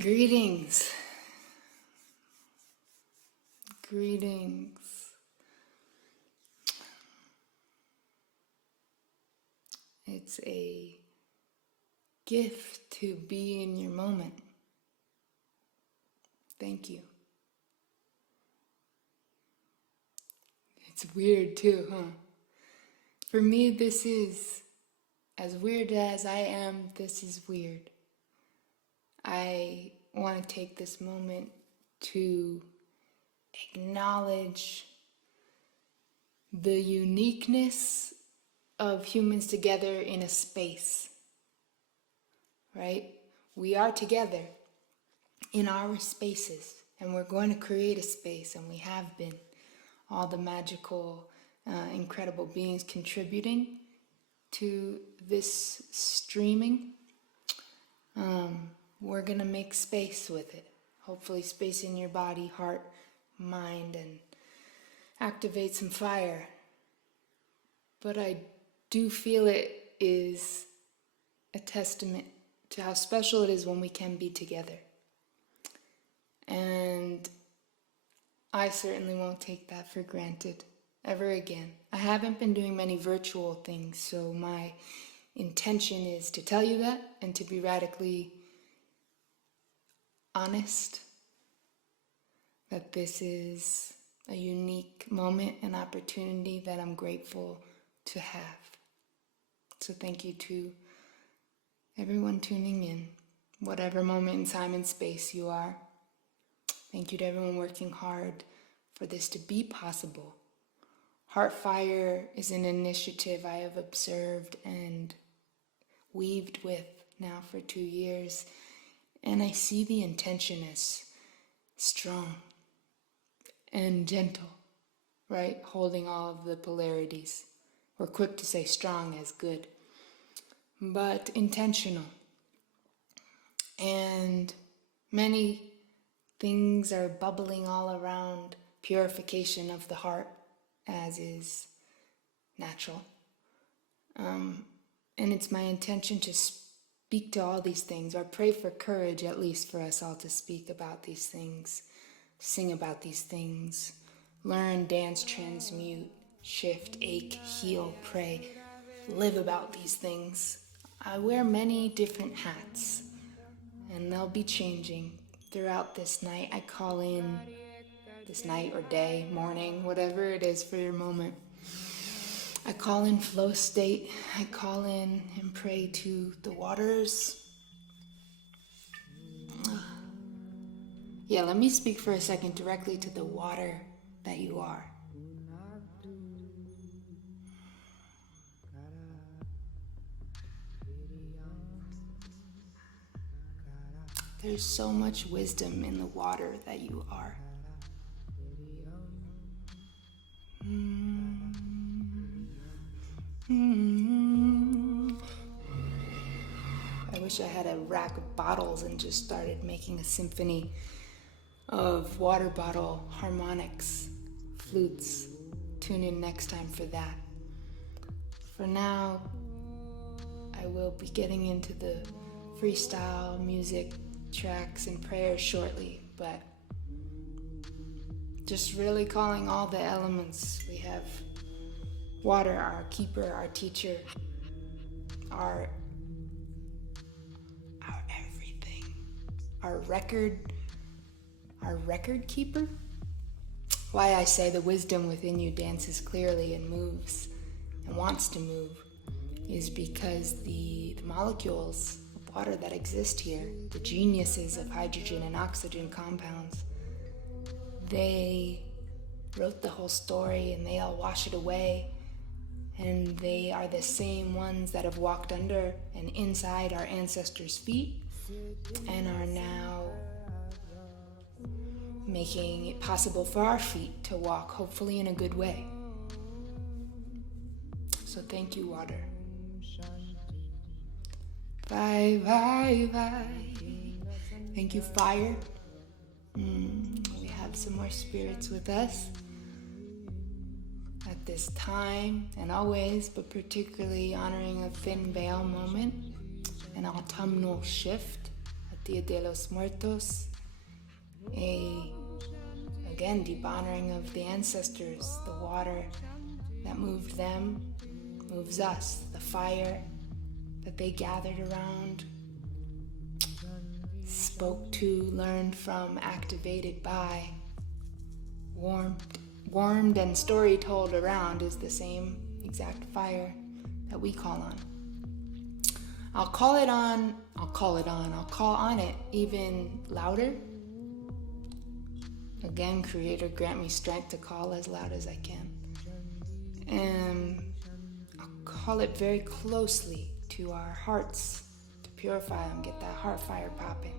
Greetings. Greetings. It's a gift to be in your moment. Thank you. It's weird too, huh? For me, this is, as weird as I am, this is weird. I want to take this moment to acknowledge the uniqueness of humans together in a space, right? We are together in our spaces, and we're going to create a space, and we have been. All the magical, incredible beings contributing to this streaming. We're going to make space with it. Hopefully space in your body, heart, mind, and activate some fire. But I do feel it is a testament to how special it is when we can be together. And I certainly won't take that for granted ever again. I haven't been doing many virtual things, so my intention is to tell you that and to be radically honest that this is a unique moment and opportunity that I'm grateful to have. So thank you to everyone tuning in, whatever moment in time and space you are. Thank you to everyone working hard for this to be possible. Heartfire is an initiative I have observed and weaved with now for 2 years, and I see the intention as strong and gentle, right? Holding all of the polarities. We're quick to say strong as good, but intentional. And many things are bubbling all around purification of the heart, as is natural. And it's my intention to speak to all these things, or pray for courage, at least for us all, to speak about these things, sing about these things, learn, dance, transmute, shift, ache, heal, pray, live about these things. I wear many different hats, and they'll be changing throughout this night. I call in this night or day, morning, whatever it is for your moment. I call in flow state. I call in and pray to the waters. Yeah, let me speak for a second directly to the water that you are. There's so much wisdom in the water that you are. I wish I had a rack of bottles and just started making a symphony of water bottle harmonics, flutes. Tune in next time for that. For now, I will be getting into the freestyle music tracks and prayers shortly, but just really calling all the elements. We have water, our keeper, our teacher, our everything, our record keeper. Why I say the wisdom within you dances clearly and moves and wants to move is because the molecules of water that exist here, the geniuses of hydrogen and oxygen compounds, they wrote the whole story and they all wash it away, and they are the same ones that have walked under and inside our ancestors' feet and are now making it possible for our feet to walk, hopefully in a good way. So thank you, water. Bye, bye, bye. Thank you, fire. We have some more spirits with us at this time and always, but particularly honoring a thin veil moment, an autumnal shift, a Dia de los Muertos, again, deep honoring of the ancestors. The water that moved them moves us. The fire that they gathered around, spoke to, learned from, activated by, warmed and story told around is the same exact fire that we call on. I'll call on it even louder. Again, Creator, grant me strength to call as loud as I can. And I'll call it very closely to our hearts, to purify them, get that heart fire popping,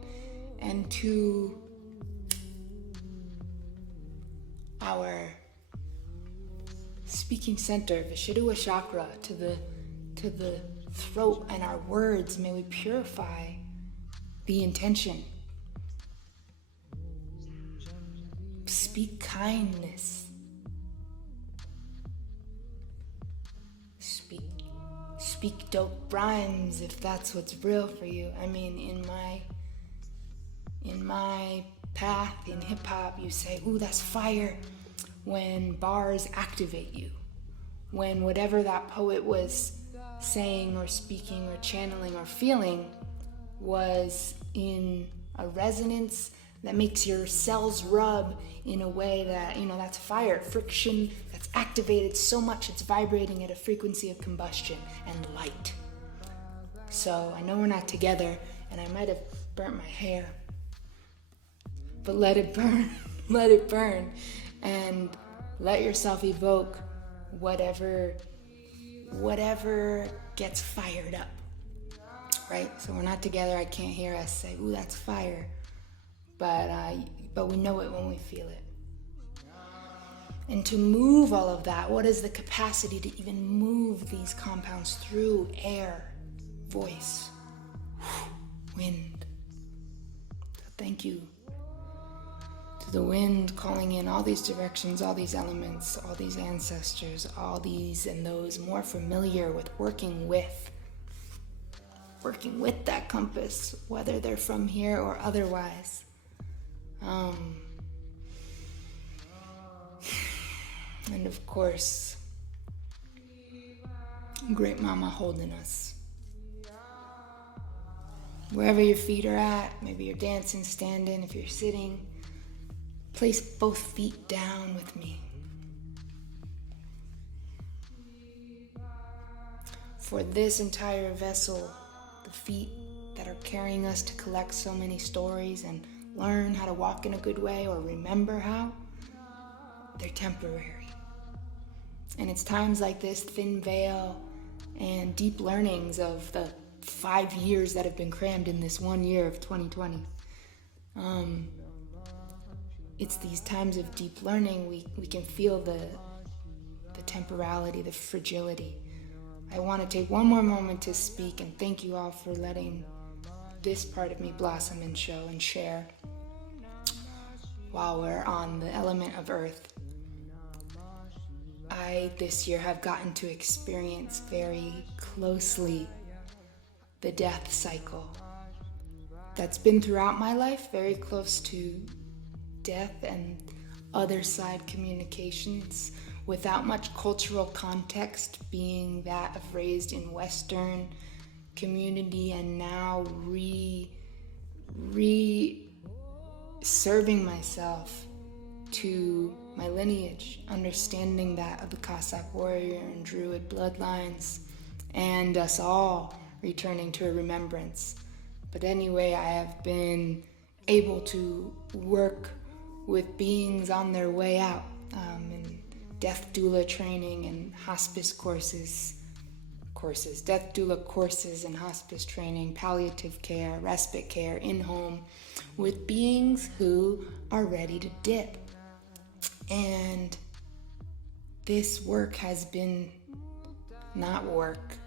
and to our speaking center, Vishuddha chakra, to the throat and our words. May we purify the intention. Speak kindness. Speak dope rhymes if that's what's real for you. I mean, in my path in hip hop, you say, "Ooh, that's fire," when bars activate you. When whatever that poet was saying or speaking or channeling or feeling was in a resonance that makes your cells rub in a way that, that's fire, friction that's activated so much it's vibrating at a frequency of combustion and light. So I know we're not together, and I might have burnt my hair, but let it burn, let it burn, and let yourself evoke whatever gets fired up, right? So we're not together. I can't hear us say, "Ooh, that's fire," but we know it when we feel it. And to move all of that, what is the capacity to even move these compounds through air, voice, wind? So thank you to the wind calling in all these directions, all these elements, all these ancestors, all these and those more familiar with working with that compass, whether they're from here or otherwise. And of course, Great Mama holding us. Wherever your feet are at, maybe you're dancing, standing, if you're sitting, place both feet down with me. For this entire vessel, the feet that are carrying us to collect so many stories and learn how to walk in a good way or remember how, they're temporary. And it's times like this, thin veil and deep learnings of the 5 years that have been crammed in this 1 year of 2020. It's these times of deep learning we can feel the temporality, the fragility. I want to take one more moment to speak and thank you all for letting this part of me blossom and show and share while we're on the element of earth. I, this year, have gotten to experience very closely the death cycle that's been throughout my life, very close to death and other side communications without much cultural context, being that of raised in Western community and now serving myself to my lineage, understanding that of the Cossack warrior and Druid bloodlines, and us all returning to a remembrance. But anyway, I have been able to work with beings on their way out in death doula training and hospice courses, death doula courses and hospice training, palliative care, respite care, in-home, with beings who are ready to dip. And this work has been not work,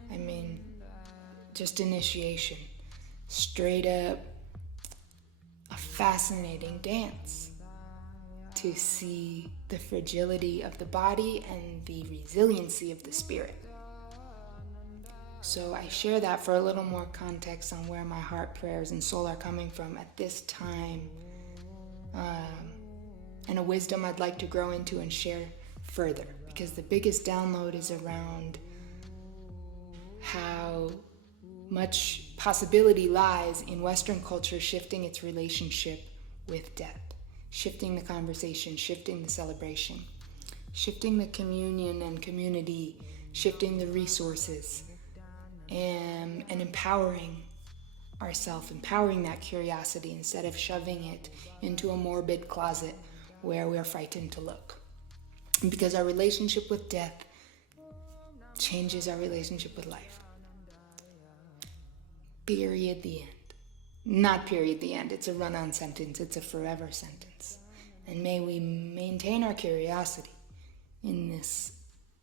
just initiation. Straight up a fascinating dance to see the fragility of the body and the resiliency of the spirit. So I share that for a little more context on where my heart, prayers, and soul are coming from at this time, and a wisdom I'd like to grow into and share further, because the biggest download is around how much possibility lies in Western culture shifting its relationship with death, shifting the conversation, shifting the celebration, shifting the communion and community, shifting the resources, and empowering ourselves, empowering that curiosity instead of shoving it into a morbid closet where we're frightened to look. Because our relationship with death changes our relationship with life. Period, the end. Not period, the end. It's a run-on sentence. It's a forever sentence. And may we maintain our curiosity in this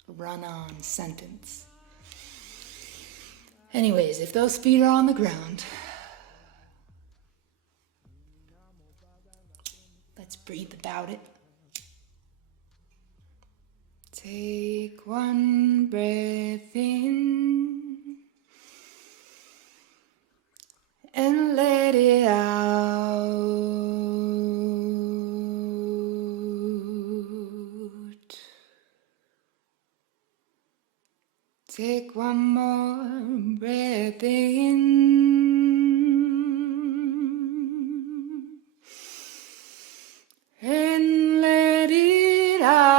run-on sentence. Anyways, if those feet are on the ground, let's breathe about it. Take one breath in and let it out. Take one more breath in and let it out.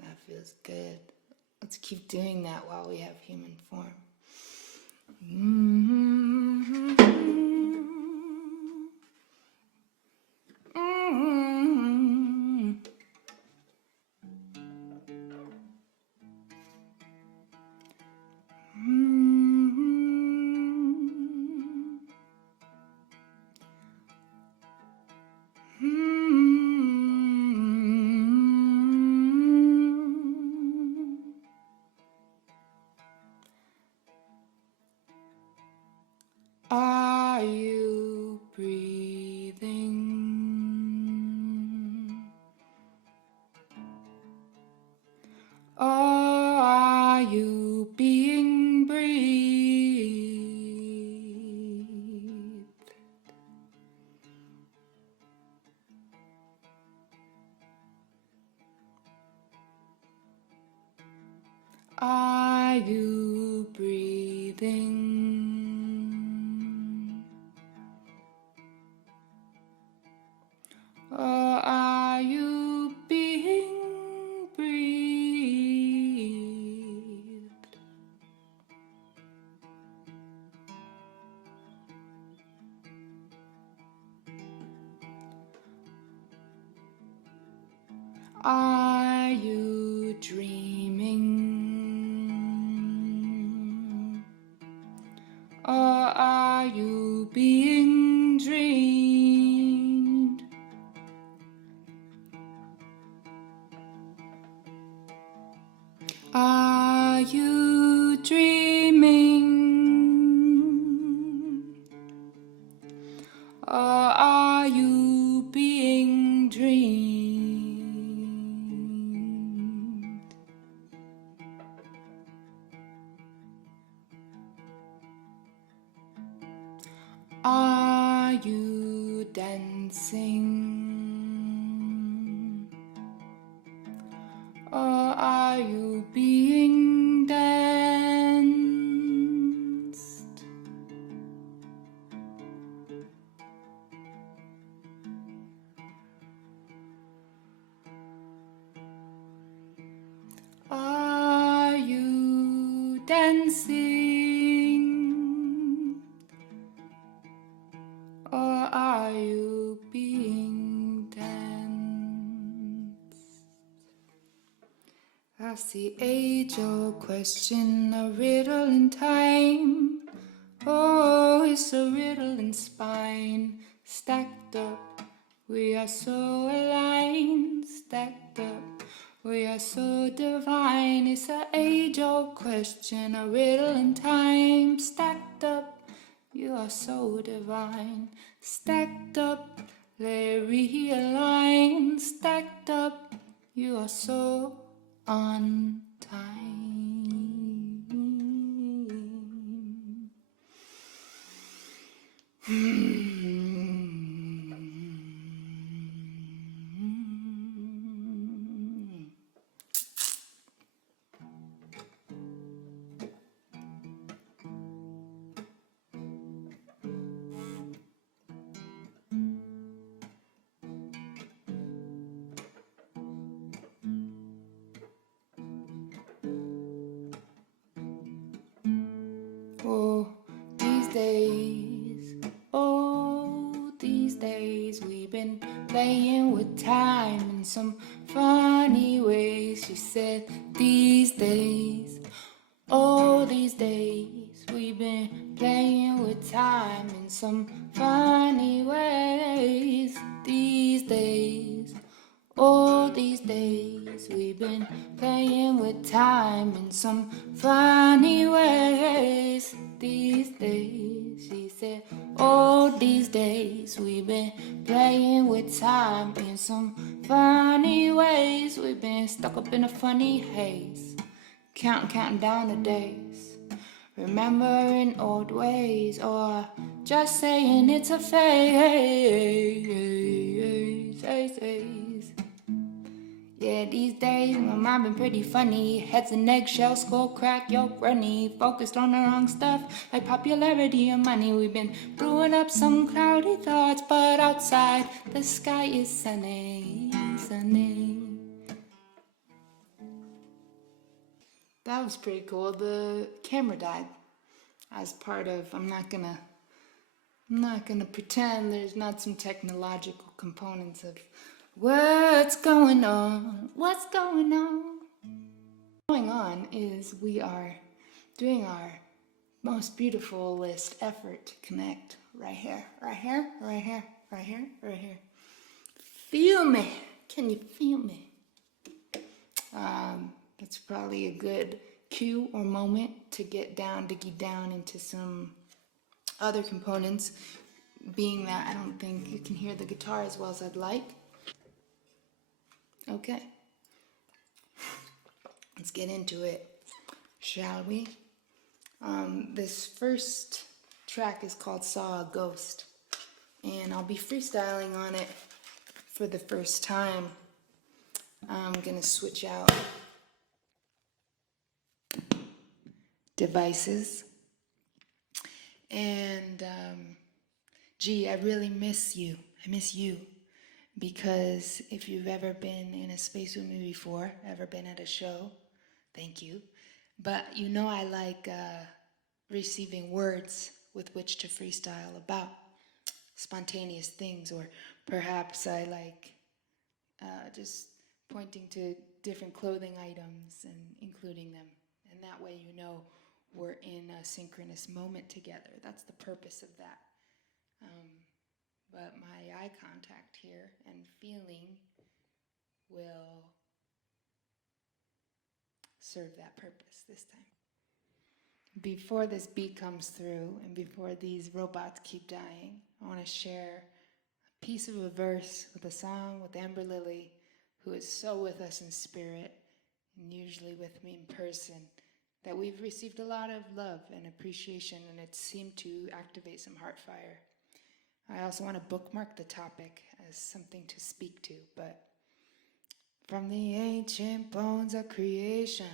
That feels good. Let's keep doing that while we have human form. Are you breathing? Or are you being breathed? Are you breathing? Or are you being breathed? Are you dreaming? Or are you being dreamed? Are you dreaming? Or are you being dreamed? Are you dancing? Or are you being danced? Are you dancing? Or are you being danced? That's the age-old question, a riddle in time. Oh, it's a riddle in spine. Stacked up, we are so aligned. Stacked up, we are so divine. It's an age-old question, a riddle in time. Stacked up, you are so divine. Stacked up, they realign. Stacked up, you are so on time. Oh, these days, oh, these days we've been playing with time in some funny ways. She said, these days, oh, these days we've been playing with time in some funny ways. These days, oh, these days we've been playing with time in some funny ways. These days, she said, oh, these days we've been playing with time in some funny ways. We've been stuck up in a funny haze, counting down the days, remembering old ways, or just saying it's a phase. Yeah, these days my mind been pretty funny. Heads and eggshells, skull crack, yolk runny. Focused on the wrong stuff, like popularity and money. We've been brewing up some cloudy thoughts, but outside the sky is sunny, sunny. That was pretty cool. The camera died as part of, I'm not gonna pretend there's not some technological components of what's going on. What's going on? What's going on is we are doing our most beautifulest effort to connect right here, right here, right here, right here, right here. Feel me? Can you feel me? That's probably a good cue or moment to get down, diggy down into some other components, being that I don't think you can hear the guitar as well as I'd like. Okay, let's get into it, shall we? This first track is called Saw a Ghost, and I'll be freestyling on it for the first time. I'm gonna switch out devices, and gee, I really miss you. I miss you, because if you've ever been in a space with me before, ever been at a show, thank you. But you know I like receiving words with which to freestyle about spontaneous things, or perhaps I like just pointing to different clothing items and including them. And that way you know we're in a synchronous moment together. That's the purpose of that. But my eye contact here and feeling will serve that purpose this time. Before this beat comes through and before these robots keep dying, I want to share a piece of a verse with a song with Amber Lily, who is so with us in spirit and usually with me in person, that we've received a lot of love and appreciation, and it seemed to activate some heart fire. I also want to bookmark the topic as something to speak to, but from the ancient bones of creation,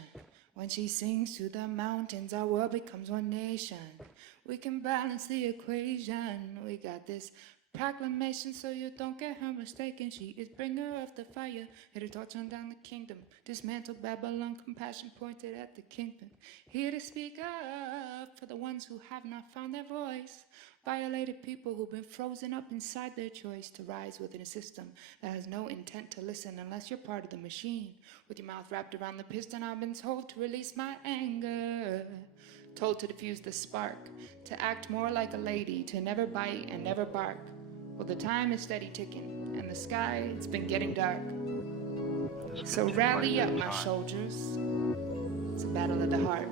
when she sings to the mountains, our world becomes one nation. We can balance the equation. We got this proclamation so you don't get her mistaken. She is bringer of the fire, here to torch on down the kingdom. Dismantle Babylon, compassion pointed at the kingdom. Here to speak up for the ones who have not found their voice. Violated people who've been frozen up inside their choice to rise within a system that has no intent to listen unless you're part of the machine. With your mouth wrapped around the piston, I've been told to release my anger. Told to diffuse the spark, to act more like a lady, to never bite and never bark. Well, the time is steady ticking, and the sky, it's been getting dark. So rally up, my soldiers. It's a battle of the heart.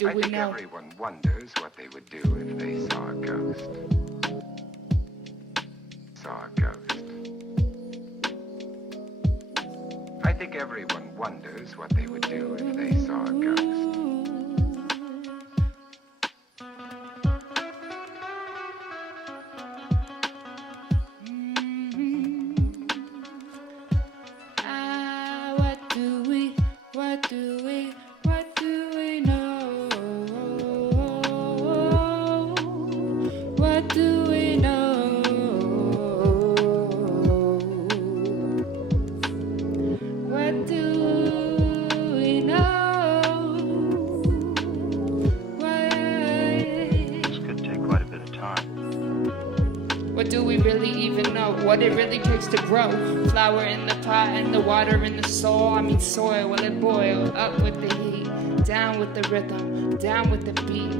What do we know? I think everyone wonders what they would do if they saw a ghost. Saw a ghost. I think everyone wonders what they would do if they saw a ghost. What do we really even know? What it really takes to grow? Flower in the pot and the water in the soil. I mean soil, will it boil? Up with the heat, down with the rhythm, down with the beat.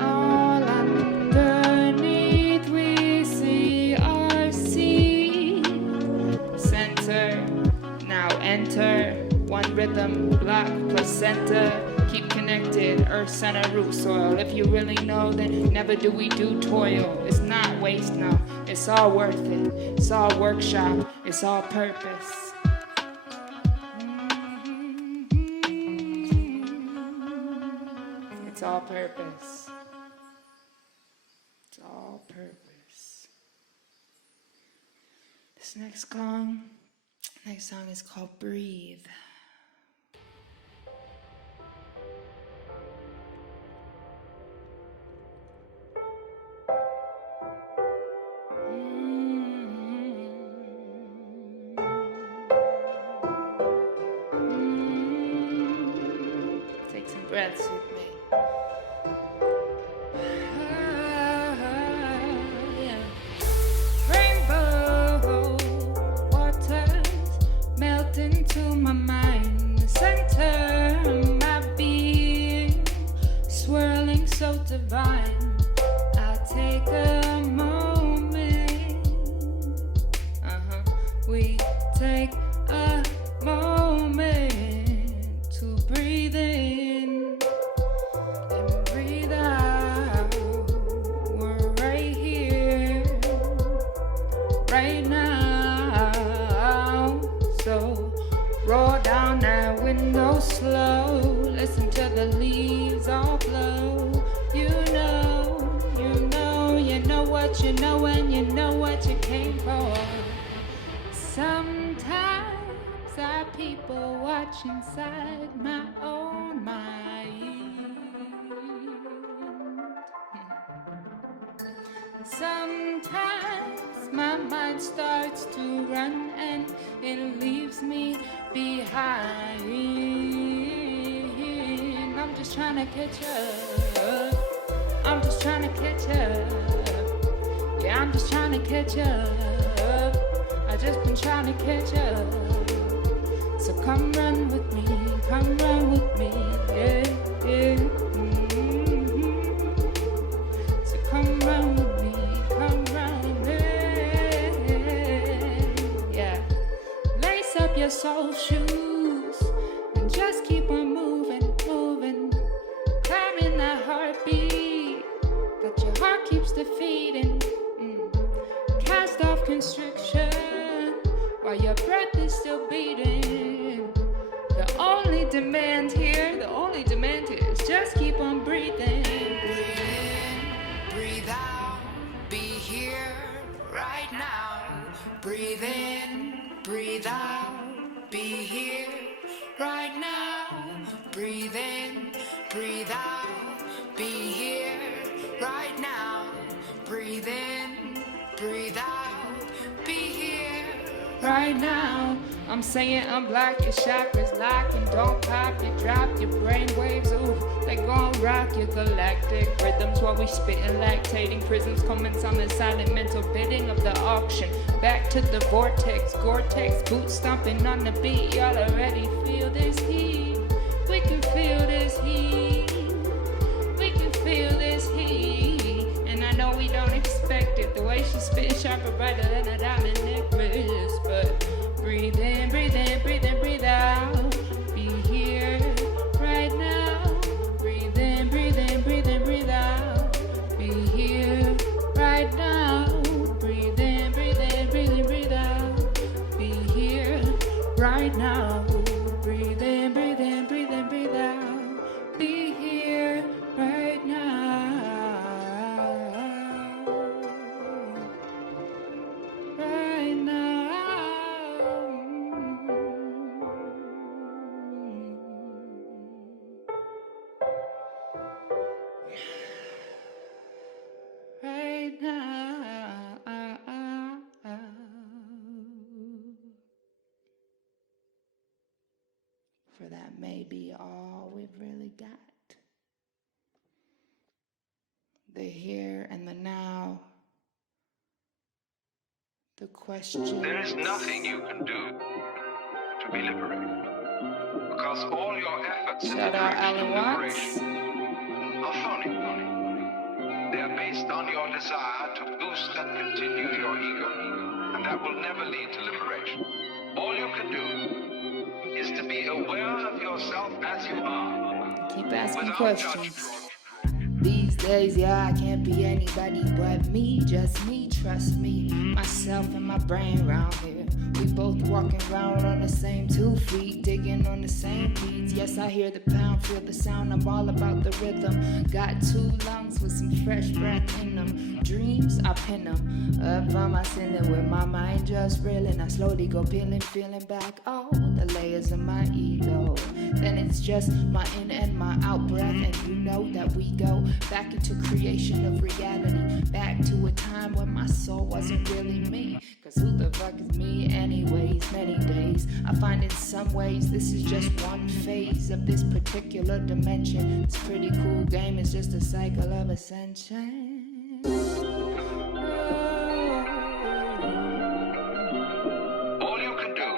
All underneath we see our seed. Center, now enter. One rhythm, block, placenta. Keep connected, earth, center, root, soil. If you really know, then never do we do toil. It's not waste, no. It's all worth it. It's all workshop. It's all purpose. It's all purpose. It's all purpose. This next song is called Breathe. Take some breaths with me. Rainbow waters melt into my mind, the center of my being, swirling so divine. I'll take a moment. We take a moment to breathe in and breathe out. We're right here, right now. So roll down that window slow. Listen to the leaves all blow. You know what you know, and you know what you came for. Sometimes I people watch inside my own mind. Sometimes my mind starts to run and it leaves me behind. I'm just trying to catch up. I'm just trying to catch up. Yeah, I'm just trying to catch up. I just been trying to catch up. So come run with me, come run with me, yeah, yeah. So come run with me, come run with me, yeah. Lace up your soul shoes and just keep on moving, moving. Climbing that heartbeat that your heart keeps defeating. Cast off constriction while your breath is still beating. The only demand here is just keep on breathing. Breathe in, breathe out, be here right now. Breathe in, breathe out, be here right now. Breathe in, breathe out, be here right now. Breathe in, breathe out, be here right now. I'm saying unblock your chakras, lock and don't pop. You drop your brain waves, ooh, they gon' rock your galactic rhythms while we spittin', lactating prisms, comments on the silent mental bidding of the auction. Back to the vortex, Gore-Tex, boots stomping on the beat. Y'all already feel this heat. We can feel this heat. We can feel this heat. And I know we don't expect it. The way she spit sharper, brighter than a diamond necklace. But breathe in, breathe in, breathe in, breathe out. Be here right now. Breathe in, right now. Breathe in, breathe in, breathe in, breathe out. Be here right now. Right now. Right now. For that may be all we've really got. The here and the now. The question. There is nothing you can do to be liberated. Because all your efforts in the Shout out direction Alan of Watts. liberation are phony. They are based on your desire to boost and continue your ego. And that will never lead to liberation. All you can do is to be aware of yourself as you are. Keep asking Without questions. judgment. These days, yeah, I can't be anybody but me, just me, trust me, myself and my brain round here. We both walking around on the same 2 feet, digging on the same beats. Yes, I hear the pound, feel the sound, I'm all about the rhythm. Got 2 lungs with some fresh breath in them. Dreams, I pin them up on my ceiling with my mind just reeling. I slowly go peeling, feeling back all the layers of my ego. Then it's just my in and my out breath, and you know that we go back into creation of reality, back to a time when my soul wasn't really me. Cause who the fuck is me anyways? Many days I find in some ways this is just one phase of this particular dimension. It's a pretty cool game, it's just a cycle of ascension. All you can do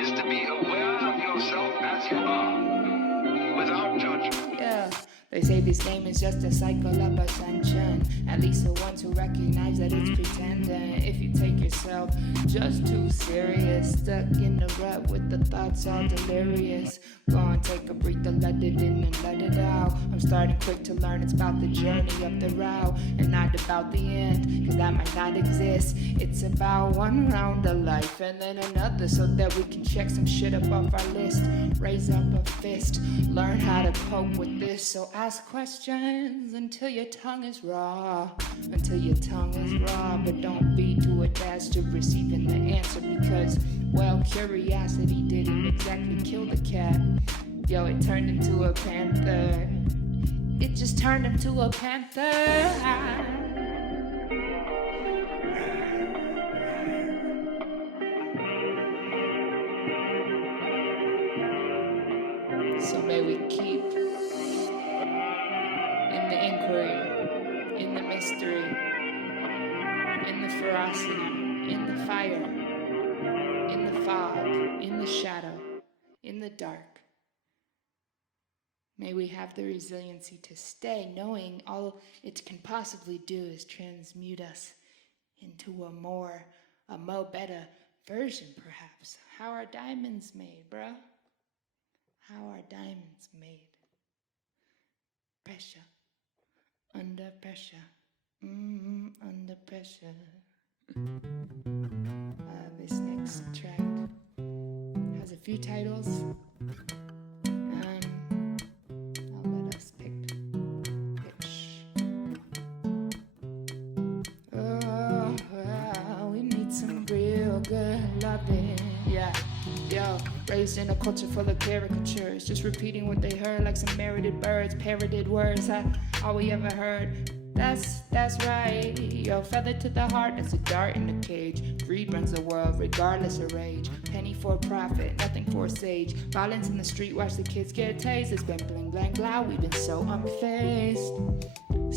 is to be aware of yourself as you are, without judgment. Yeah, they say this game is just a cycle of ascension. At least the ones who recognize that it's pretending. If you take yourself just too serious, stuck in the rut with the thoughts all delirious, go on, take a breather, let it in and let it out. I'm starting quick to learn it's about the journey up the route, and not about the end, cause that might not exist. It's about one round of life and then another, so that we can check some shit up off our list. Raise up a fist, learn how to cope with this. So ask questions until your tongue is raw. Until your tongue is raw, but don't be too attached to receiving the answer, because, well, curiosity didn't exactly kill the cat. Yo, it turned into a panther. It just turned into a panther. So may we keep in the inquiry, in the mystery, in the ferocity, in the fire, in the fog, in the shadow, in the dark. May we have the resiliency to stay, knowing all it can possibly do is transmute us into a mo better version, perhaps. How are diamonds made, bruh? How are diamonds made? Pressure. Under pressure. Under pressure. This next track has a few titles. I'll let us pick which. Oh, we need some real good loving. Yeah. Yo, raised in a culture full of caricatures, just repeating what they heard like some merited birds, parroted words, all we ever heard. That's right. Yo, feather to the heart, that's a dart in the cage. Greed runs the world, regardless of rage. Penny for profit, nothing for sage. Violence in the street, watch the kids get tased. It's been bling blank loud, we've been so unfazed.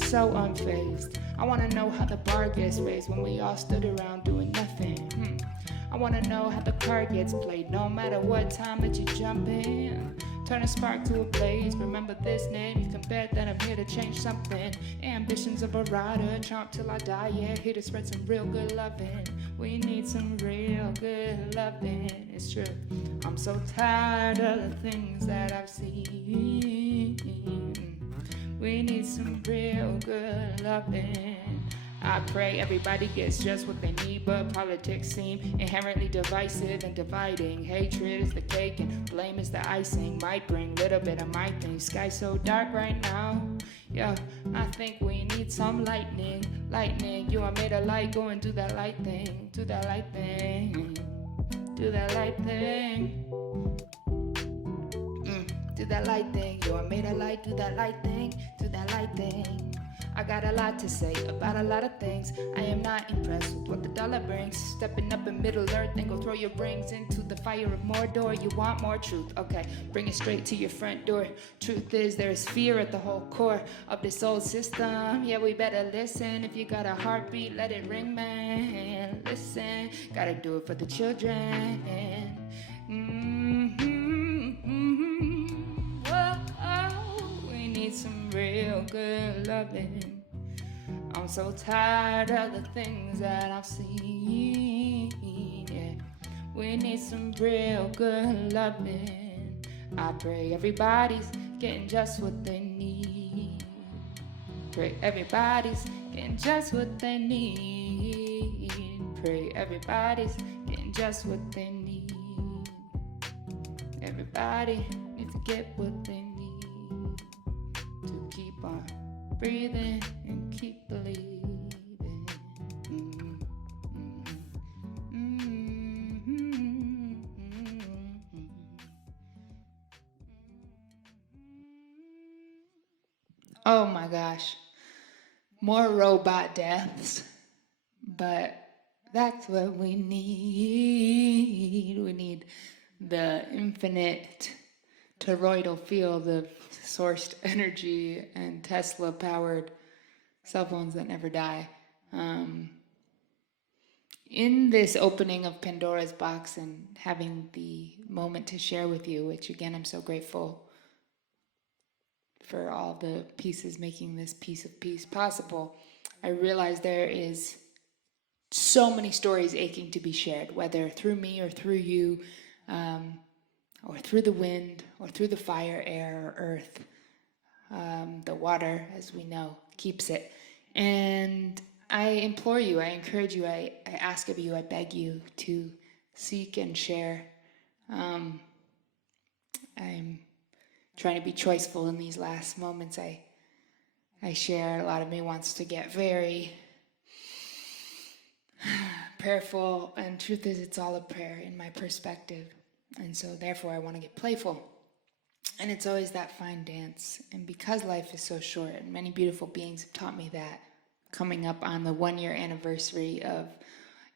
So unfazed. I wanna know how the bar gets raised when we all stood around doing nothing. I wanna know how the card gets played, no matter what time that you jump in. Turn a spark to a blaze, remember this name, you can bet that I'm here to change something. Ambitions of a rider, chomp till I die, yeah, here to spread some real good loving. We need some real good loving, it's true. I'm so tired of the things that I've seen. We need some real good loving. I pray everybody gets just what they need, but politics seem inherently divisive and dividing. Hatred is the cake and blame is the icing. Might bring little bit of my thing. Sky's so dark right now. Yeah, I think we need some lightning. Lightning, you are made of light. Go and do that light thing. Do that light thing. Do that light thing. Do that light thing. You are made of light. Do that light thing. Do that light thing. I got a lot to say about a lot of things. I am not impressed with what the dollar brings. Stepping up in Middle Earth and go throw your brains into the fire of Mordor. You want more truth? Okay, bring it straight to your front door. Truth is, there is fear at the whole core of this old system. Yeah, we better listen. If you got a heartbeat, let it ring, man. Listen, gotta do it for the children. Whoa, we need some real good loving. I'm so tired of the things that I've seen. Yeah. We need some real good loving. I pray everybody's getting just what they need. Pray everybody's getting just what they need. Pray everybody's getting just what they need. Everybody needs to get what they need to keep on breathing and keep believing. Oh my gosh, more robot deaths, but that's what we need. We need the infinite toroidal field of sourced energy and Tesla-powered cell phones that never die. In this opening of Pandora's box and having the moment to share with you, which again, I'm so grateful for all the pieces making this piece of peace possible, I realize there is so many stories aching to be shared, whether through me or through you, or through the wind, or through the fire, air, or earth. The water, as we know, keeps it. And I implore you, I encourage you, I ask of you, I beg you to seek and share. I'm trying to be choiceful in these last moments. I share. A lot of me wants to get very prayerful, and truth is, it's all a prayer in my perspective. And so therefore I want to get playful. And it's always that fine dance. And because life is so short, and many beautiful beings have taught me that, coming up on the 1-year anniversary of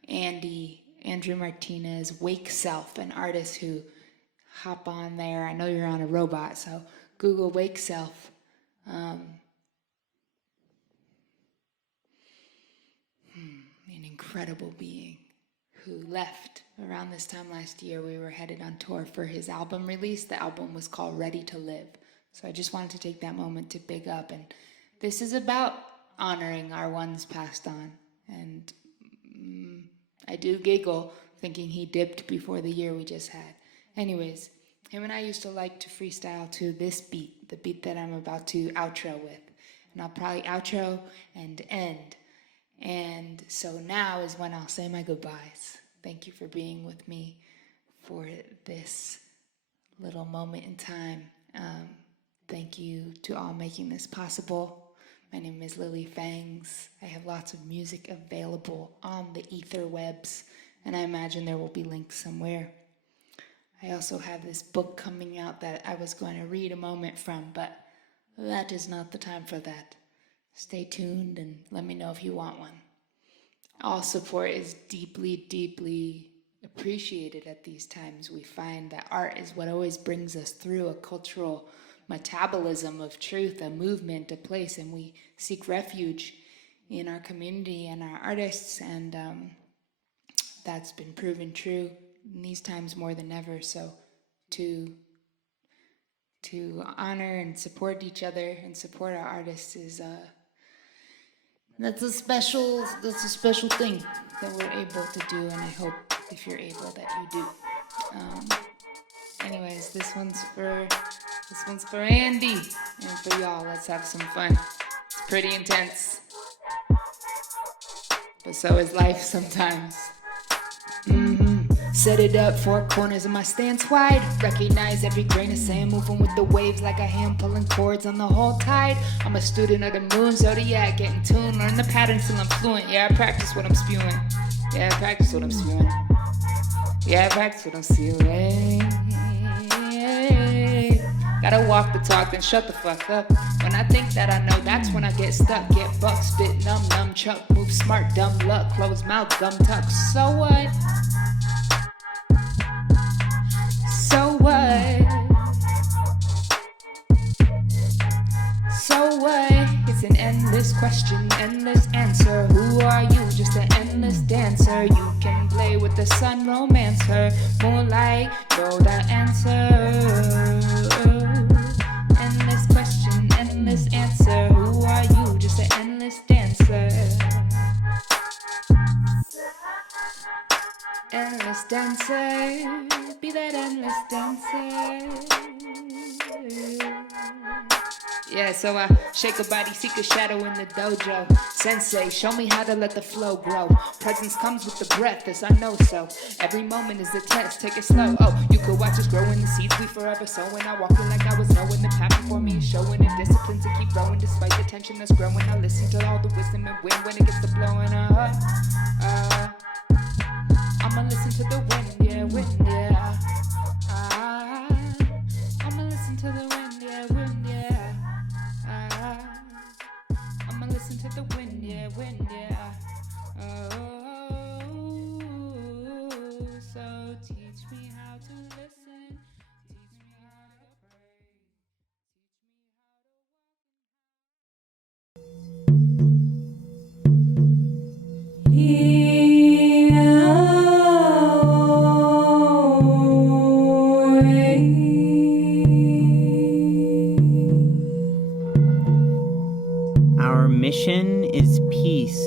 Andrew Martinez, Wake Self, an artist who hop on there. I know you're on a robot, so Google Wake Self. An incredible being who left around this time last year. We were headed on tour for his album release. The album was called Ready to Live. So I just wanted to take that moment to big up. And this is about honoring our ones passed on. And I do giggle thinking he dipped before the year we just had. Anyways, him and I used to like to freestyle to this beat, the beat that I'm about to outro with. And I'll probably outro and end. And so now is when I'll say my goodbyes. Thank you for being with me for this little moment in time. Thank you to all making this possible. My name is Lily Fangz. I have lots of music available on the ether webs, and I imagine there will be links somewhere. I also have this book coming out that I was going to read a moment from, but that is not the time for that. Stay tuned and let me know if you want one. All support is deeply, deeply appreciated at these times. We find that art is what always brings us through a cultural metabolism of truth, a movement, a place, and we seek refuge in our community and our artists, and that's been proven true in these times more than ever. So to honor and support each other and support our artists is that's a special thing that we're able to do, and I hope if you're able that you do. Anyways, this one's for Andy and for y'all. Let's have some fun. It's pretty intense. but so is life sometimes. Set it up, 4 corners of my stance wide. Recognize every grain of sand, moving with the waves like a hand pulling cords on the whole tide. I'm a student of the moon, zodiac, get in tune, learn the patterns till I'm fluent. Yeah, I practice what I'm spewing. Yeah, I practice what I'm spewing. Yeah, I practice what I'm spewing. Gotta walk the talk, then shut the fuck up. When I think that I know, that's when I get stuck. Get buck, spit, numb, chuck, move smart, dumb luck, close mouth, gum tuck. So what? So what? So what? It's an endless question, endless answer. Who are you? Just an endless dancer. You can play with the sun, romance her. Moonlight, know the answer. Endless question, endless answer. Who are you? Just an endless dancer. Endless dancer, be that endless dancer. Yeah, so I shake a body, seek a shadow in the dojo. Sensei, show me how to let the flow grow. Presence comes with the breath, as I know so. Every moment is a test, take it slow. Oh, you could watch us grow in the seeds we forever sowing. I walk it like I was knowing the path before me is showing a discipline to keep growing despite the tension that's growing. I listen to all the wisdom and wind when it gets to blowing up. I'ma listen to the wind, yeah, wind, yeah. I'ma listen to the wind, yeah, wind, yeah. I'ma listen to the wind, yeah, wind, yeah. Oh, so teach me how to listen, teach me how to pray, Our mission is peace.